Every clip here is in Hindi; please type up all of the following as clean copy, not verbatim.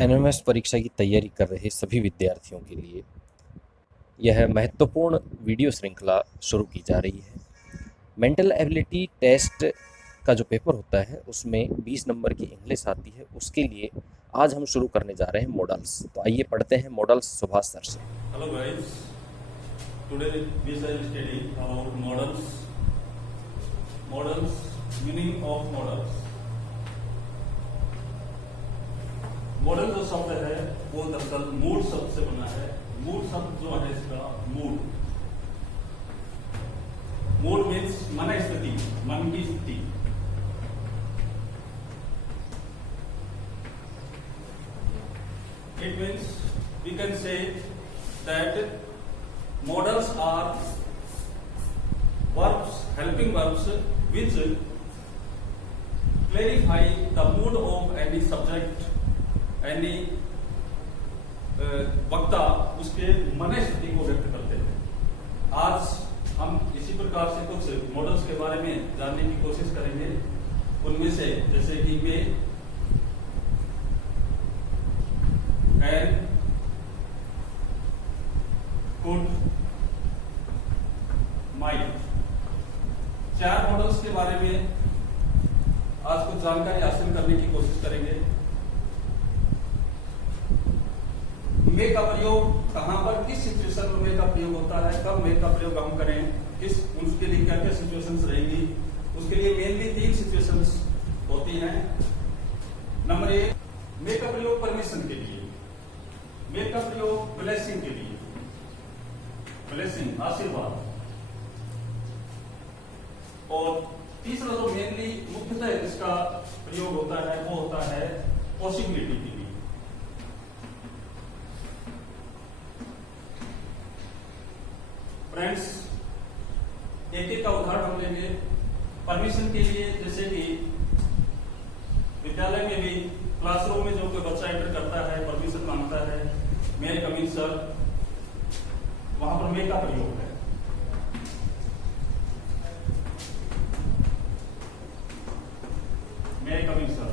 एनएमएस परीक्षा की तैयारी कर रहे सभी विद्यार्थियों के लिए यह महत्वपूर्ण वीडियो श्रृंखला शुरू की जा रही है। मेंटल एबिलिटी टेस्ट का जो पेपर होता है उसमें 20 नंबर की इंग्लिश आती है। उसके लिए आज हम शुरू करने जा रहे हैं मॉडल्स। तो आइए पढ़ते हैं मॉडल्स सुभाष सर से। Hello guys, today we shall study about models. Models, meaning of models. Model जो शब्द है वो दरअसल मूड शब्द से बना है। मूड शब्द जो है इसका मूड मीन्स मन स्थिति, मन की स्थिति। It means we can say that models are verbs, helping verbs which clarify the mood of any subject, any वक्ता उसके मन स्थिति को व्यक्त करते हैं। आज हम इसी प्रकार से कुछ मॉडल्स के बारे में जानने की कोशिश करेंगे। उनमें से जैसे कि मैं कैन, कुड, माइट, चार मॉडल्स के बारे में आज कुछ जानकारी हासिल करने की कोशिश करेंगे। मे का प्रयोग कहां पर, किस सिचुएशन में मे का प्रयोग होता है, कब मे का प्रयोग हम करें, किस उसके लिए क्या क्या सिचुएशंस रहेंगी। उसके लिए मेनली 3 सिचुएशंस होती हैं। नंबर 1, मे का प्रयोग परमिशन के लिए, मे का प्रयोग ब्लेसिंग के लिए, ब्लेसिंग आशीर्वाद। और तीसरा जो मेनली मुख्यतः इसका प्रयोग होता है वो होता है पॉसिबिलिटी के लिए। फ्रेंड्स, एक एक का उदाहरण हम लेंगे। परमिशन के लिए जैसे कि विद्यालय में भी क्लासरूम में जो कोई बच्चा एंटर करता है, परमिशन मांगता है, मे आई कम इन सर, वहां पर मे का प्रयोग है। मे आई कम इन सर,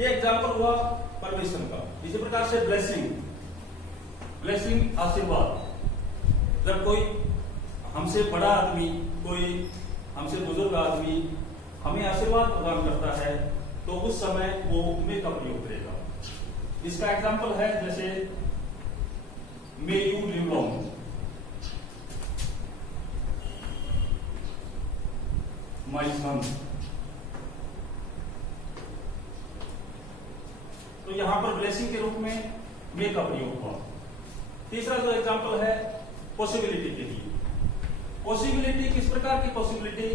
ये एग्जाम्पल हुआ परमिशन का। इसी प्रकार से ब्लेसिंग, ब्लेसिंग आशीर्वाद। जब कोई हमसे बड़ा आदमी, कोई हमसे बुजुर्ग आदमी हमें आशीर्वाद प्रदान करता है तो उस समय वो मे का प्रयोग करेगा। इसका एग्जाम्पल है जैसे मे यू लिव लॉन्ग, माई सन। तो यहां पर ब्लेसिंग के रूप में मे का प्रयोग हुआ। तीसरा जो एग्जाम्पल है पॉसिबिलिटी के लिए। पॉसिबिलिटी किस प्रकार की पॉसिबिलिटी,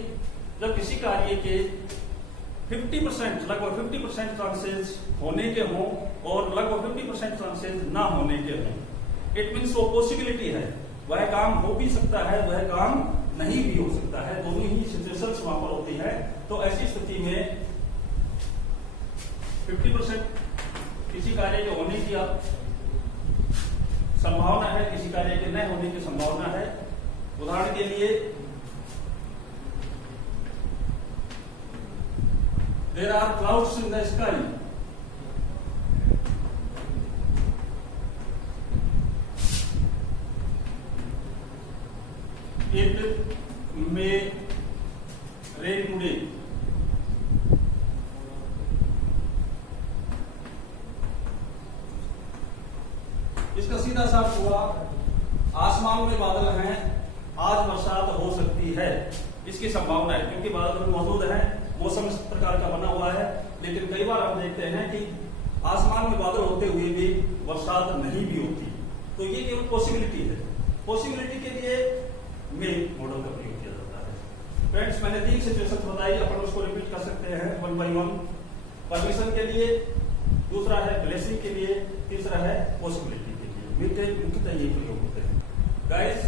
जब किसी कार्य के 50%, लगभग 50% चांसेस होने के हों और लगभग 50% चांसेस ना होने के हों। इट मीन्स वो पॉसिबिलिटी है, वह काम हो भी सकता है, वह काम नहीं भी हो सकता है, दोनों ही सिचुएशंस वहां पर होती है। तो ऐसी स्थिति में 50% किसी कार्य के होने की संभावना है, किसी कार्य के न होने की संभावना है। उदाहरण के लिए there are clouds in the sky, it may rain today. इसका सीधा सा हुआ आसमान में बादल हैं, आज बरसात हो सकती है, इसकी संभावना है क्योंकि बादल मौजूद है, मौसम इस प्रकार का बना हुआ है। लेकिन कई बार हम देखते हैं कि आसमान में बादल होते हुए भी बरसात नहीं भी होती। तो ये केवल पॉसिबिलिटी है। पॉसिबिलिटी के लिए मे मॉडल का प्रयोग किया जाता है। फ्रेंड्स, मैंने 3 सिचुएशन बताई, अपन उसको रिपीट कर सकते हैं 1 by 1। परमिशन के लिए, दूसरा है ब्लेसिंग के लिए, तीसरा है पॉसिबिलिटी। मुख्यतः ये प्रयोग होते हैं। गाइस,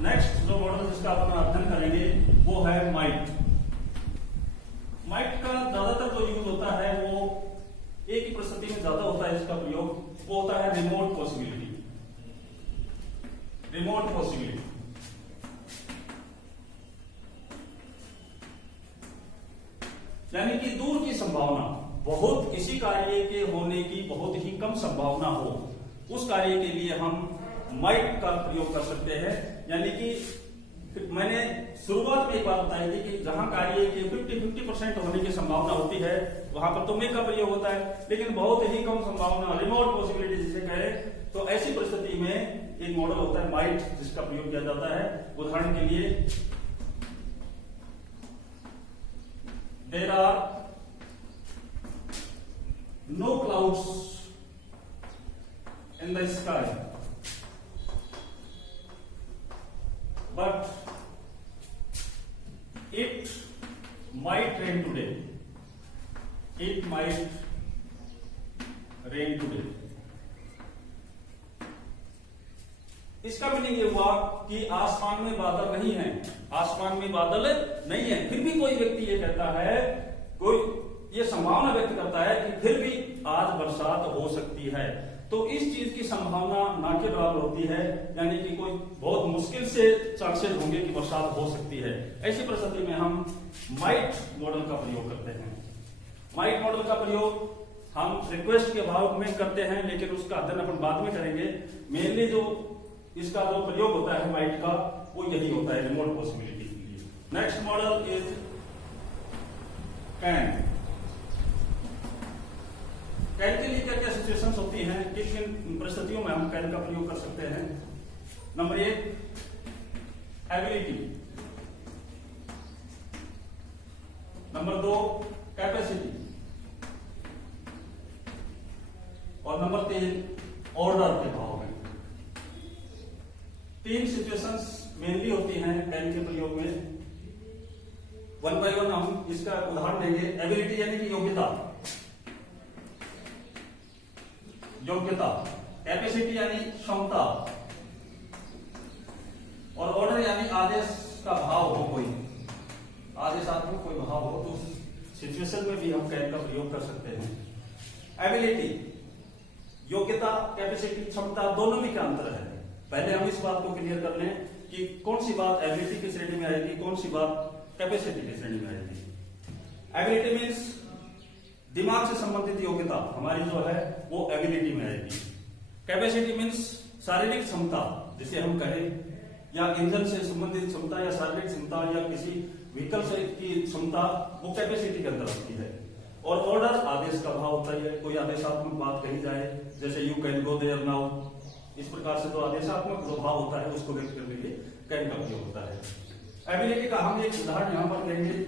नेक्स्ट जो मॉडल जिसका अपन अध्ययन करेंगे वो है माइट। माइट का ज्यादातर जो यूज होता है वो एक ही परिस्थिति में ज्यादा होता है। इसका प्रयोग वो होता है रिमोट पॉसिबिलिटी। रिमोट पॉसिबिलिटी यानी कि दूर की संभावना, बहुत किसी कार्य के होने की बहुत ही कम संभावना हो, उस कार्य के लिए हम माइट का प्रयोग कर सकते हैं। यानी कि मैंने शुरुआत में एक बात बताई थी कि जहां कार्य के 50% होने की संभावना होती है वहां पर तो मे का प्रयोग होता है, लेकिन बहुत ही कम संभावना, रिमोट पॉसिबिलिटी जिसे कहे, तो ऐसी परिस्थिति में एक मॉडल होता है माइट, जिसका प्रयोग किया जाता है। उदाहरण के लिए, there are no clouds in the sky, but it might rain today. It might rain today. इसका मीनिंग ये हुआ कि आसमान में बादल नहीं है, आसमान में बादल नहीं है, फिर भी कोई व्यक्ति ये कहता है, कोई ये संभावना व्यक्त करता है कि फिर भी आज बरसात हो सकती है। तो इस चीज की संभावना ना के बराबर होती है, यानी कि कोई बहुत मुश्किल से चांसेस होंगे कि बरसात हो सकती है। ऐसी परिस्थिति में हम माइट मॉडल का प्रयोग करते हैं। माइट मॉडल का प्रयोग हम रिक्वेस्ट के भाव में करते हैं, लेकिन उसका अध्ययन अपन बाद में करेंगे। मेनली जो इसका जो प्रयोग होता है माइट का, वो यही होता है रिमोट पॉसिबिलिटी के लिए। Next model is can. Can के लिए क्या क्या सिचुएशंस होती हैं, किन किन परिस्थितियों में हम कैन का प्रयोग कर सकते हैं। Number 1, ability. Number 2, capacity. और नंबर 3, ऑर्डर के भाव में। 3 सिचुएशंस मेनली होती हैं कैन के प्रयोग में। वन बाय वन हम इसका उदाहरण देंगे। एबिलिटी यानी कि योग्यता, योग्यता। कैपेसिटी यानी क्षमता, और ऑर्डर यानी आदेश का भाव हो, कोई आदेशात्मक कोई भाव हो, तो उस सिचुएशन में भी हम कैन का प्रयोग कर सकते हैं। एबिलिटी, योग्यता, कैपेसिटी, क्षमता, दोनों में क्या अंतर है। पहले हम इस बात को क्लियर कर लें कि कौन सी बात एबिलिटी की श्रेणी में आएगी, कौन सी बात कैपेसिटी की श्रेणी में आएगी। एबिलिटी मीन्स दिमाग से संबंधित योग्यता हमारी जो है वो एबिलिटी में आएगी। कैपेसिटी मीन्स शारीरिक क्षमता, जिसे हम कहें, या इंजन से संबंधित क्षमता, या शारीरिक क्षमता, या किसी व्हीकल से की क्षमता, वो कैपेसिटी के अंदर आती है। और ऑर्डर आदेश का भाव होता है, कोई आदेशात्मक बात कही जाए, जैसे you can go there now, इस प्रकार से जो आदेशात्मक जो भाव होता है उसको व्यक्त करने के लिए कैन का प्रयोग होता है। एबिलिटी का हम एक उदाहरण यहां पर लेंगे।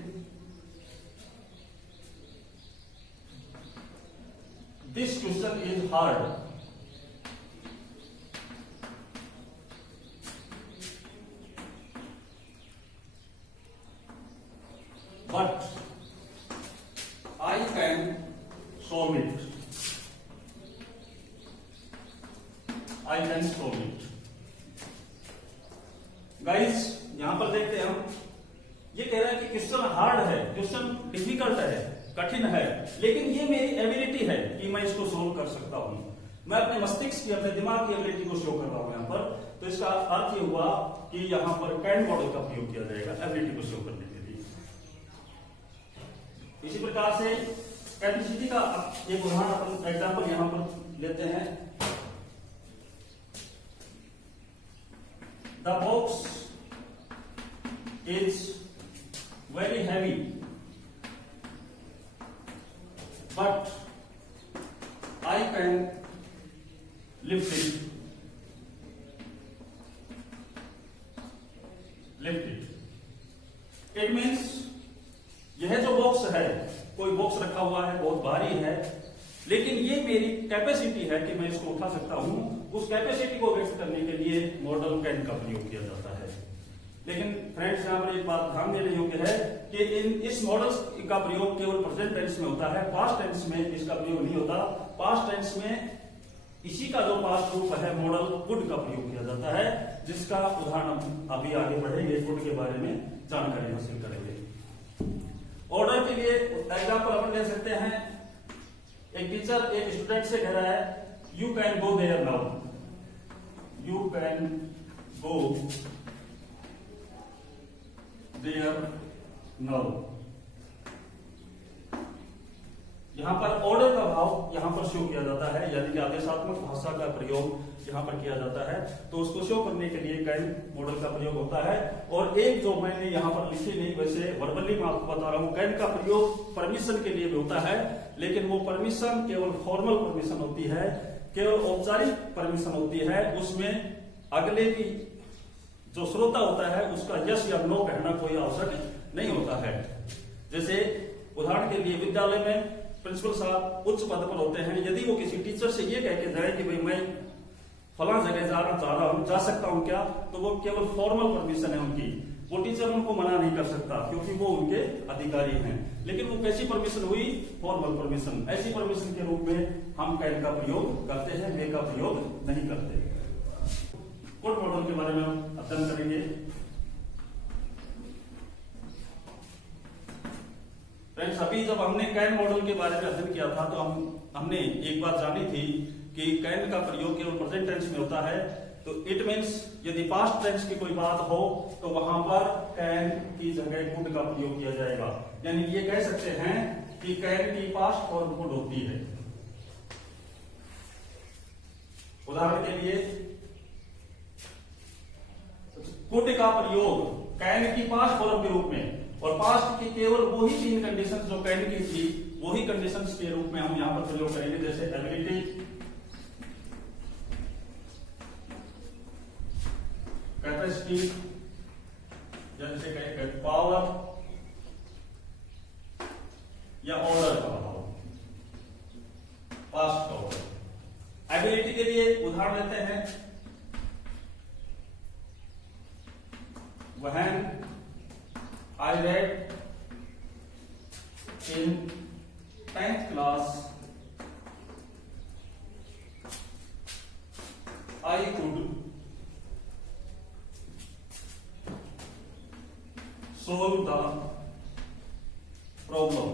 This question is hard. But I can solve it. I can solve it. Guys, यहां पर देखते हैं हम, ये कह रहा है कि क्वेश्चन हार्ड है, क्वेश्चन डिफिकल्ट है, कठिन है, लेकिन ये मेरी एबिलिटी है कि मैं इसको सोल्व कर सकता हूं। मैं अपने मस्तिष्क की, अपने दिमाग की एबिलिटी को शो कर रहा हूं यहां पर। तो इसका अर्थ ये हुआ कि यहां पर कैन मॉडल का प्रयोग किया जाएगा एबिलिटी को शो करने के लिए। इसी प्रकार से कैपेसिटी का एक उदाहरण, अपन एग्जाम्पल यहां पर लेते हैं। The box is very heavy, but I can lift it. It means यह जो बॉक्स है, कोई बॉक्स रखा हुआ है, बहुत भारी है, लेकिन ये मेरी कैपेसिटी है कि मैं इसको उठा सकता हूं। उस कैपेसिटी को व्यक्त करने के लिए मॉडल कैन का प्रयोग किया जाता है। लेकिन फ्रेंड्स, यहाँ पर एक बात ध्यान देने योग्य है कि इस मॉडल का प्रयोग केवल प्रेजेंट टेंस में होता है, पास्ट टेंस में इसका प्रयोग नहीं होता। पास्ट टेंस में इसी का जो पास्ट रूप है मॉडल कुड का प्रयोग किया जाता है, जिसका उदाहरण हम अभी आगे बढ़ेंगे, कुड के बारे में जानकारी हासिल करेंगे। ऑर्डर के लिए एग्जाम्पल अपन ले सकते हैं। एक टीचर एक स्टूडेंट से कह रहा है, you can go there now, you can go there now. यहाँ पर ऑर्डर का भाव यहाँ पर शो किया जाता है, यानी कि आदेशात्मक भाषा का प्रयोग यहाँ पर किया जाता है। तो उसको शो करने के लिए कैन मॉडल का प्रयोग होता है। और एक जो मैंने यहाँ पर लिखी नहीं, वैसे वर्बली मैं आपको बता रहा हूँ, कैन का प्रयोग परमिशन के लिए भी होता है, लेकिन वो परमिशन केवल फॉर्मल परमिशन होती है, केवल औपचारिक परमिशन होती है। उसमें अगले की जो श्रोता होता है उसका यस या नो कहना कोई आवश्यक नहीं होता है। जैसे उदाहरण के लिए विद्यालय में प्रिंसिपल साहब उच्च पद पर होते हैं, यदि वो किसी टीचर से ये कह के जाए कि भाई मैं फलां जगह जाना चाह रहा हूं, जा सकता हूं क्या, तो वो केवल फॉर्मल परमिशन है उनकी, वो टीचर उनको मना नहीं कर सकता क्योंकि वो उनके अधिकारी हैं। लेकिन वो कैसी परमिशन हुई? Formal permission. ऐसी परमिशन के रूप में हम कैन का प्रयोग करते हैं, मे का प्रयोग नहीं करते। कोड मॉडल के बारे में हम अध्ययन करेंगे। फ्रेंड्स, अभी जब हमने कैन मॉडल के बारे में अध्ययन किया था तो हमने एक बात जानी थी कि कैन का प्रयोग केवल प्रेजेंट टेंस में होता है। तो इट मीन्स यदि पास्ट टेंस की कोई बात हो तो वहां पर कैन की जगह कुड का प्रयोग किया जाएगा। यानी ये कह सकते हैं कि कैन की पास्ट फॉर्म कुड होती है। उदाहरण के लिए कुड का प्रयोग कैन की पास्ट फॉर्म के रूप में, और पास्ट की केवल वही 3 कंडीशन जो कैन की थी वही कंडीशंस के रूप में हम यहां पर प्रयोग करेंगे। जैसे एबिलिटी, कैपेसिटी, जैसे कहेंगे पावर या ऑर्डर का भाव, पास्ट का ऑर्डर। एबिलिटी के लिए उदाहरण लेते हैं, when I read in 10th class, I could solve the problem.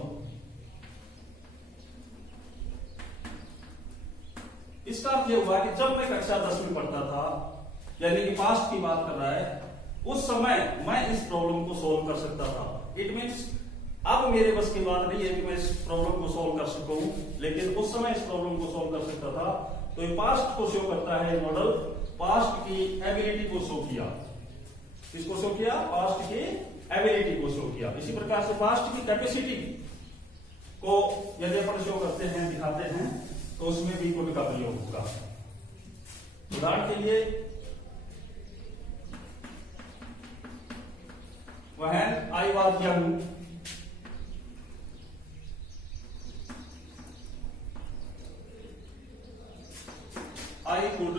इसका अर्थ यह हुआ कि जब मैं कक्षा 10 में पढ़ता था, यानी कि पास्ट की बात कर रहा है, उस समय मैं इस प्रॉब्लम को सोल्व कर सकता था। इट मीन्स अब मेरे बस की बात नहीं है कि मैं इस प्रॉब्लम को सोल्व कर सकूं, लेकिन उस समय इस प्रॉब्लम को सोल्व कर सकता था। तो ये पास्ट को शो करता है मॉडल, पास्ट की एबिलिटी को शो किया। किसको शो किया? पास्ट की एबिलिटी को शो किया। इसी प्रकार से पास्ट की कैपेसिटी को यदि अपन शो करते हैं, दिखाते हैं, तो उसमें भी कुड का प्रयोग होगा। उदाहरण के लिए when I was young, I could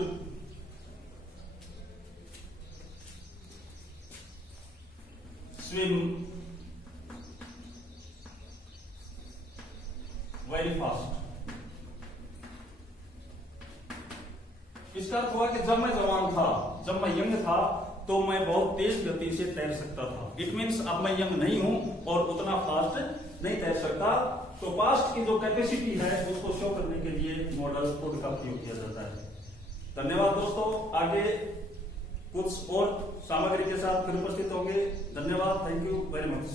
swim very fast. इसका अर्थ हुआ कि जब मैं जवान था, जब मैं यंग था, तो मैं बहुत तेज गति से तैर सकता था। इट मीन्स अब मैं यंग नहीं हूं और उतना फास्ट नहीं तैर सकता। तो पास्ट की जो कैपेसिटी है उसको शो करने के लिए मॉडल कुड का प्रयोग किया जाता है। धन्यवाद दोस्तों, आगे कुछ और सामग्री के साथ फिर उपस्थित होंगे। धन्यवाद, थैंक यू वेरी मच।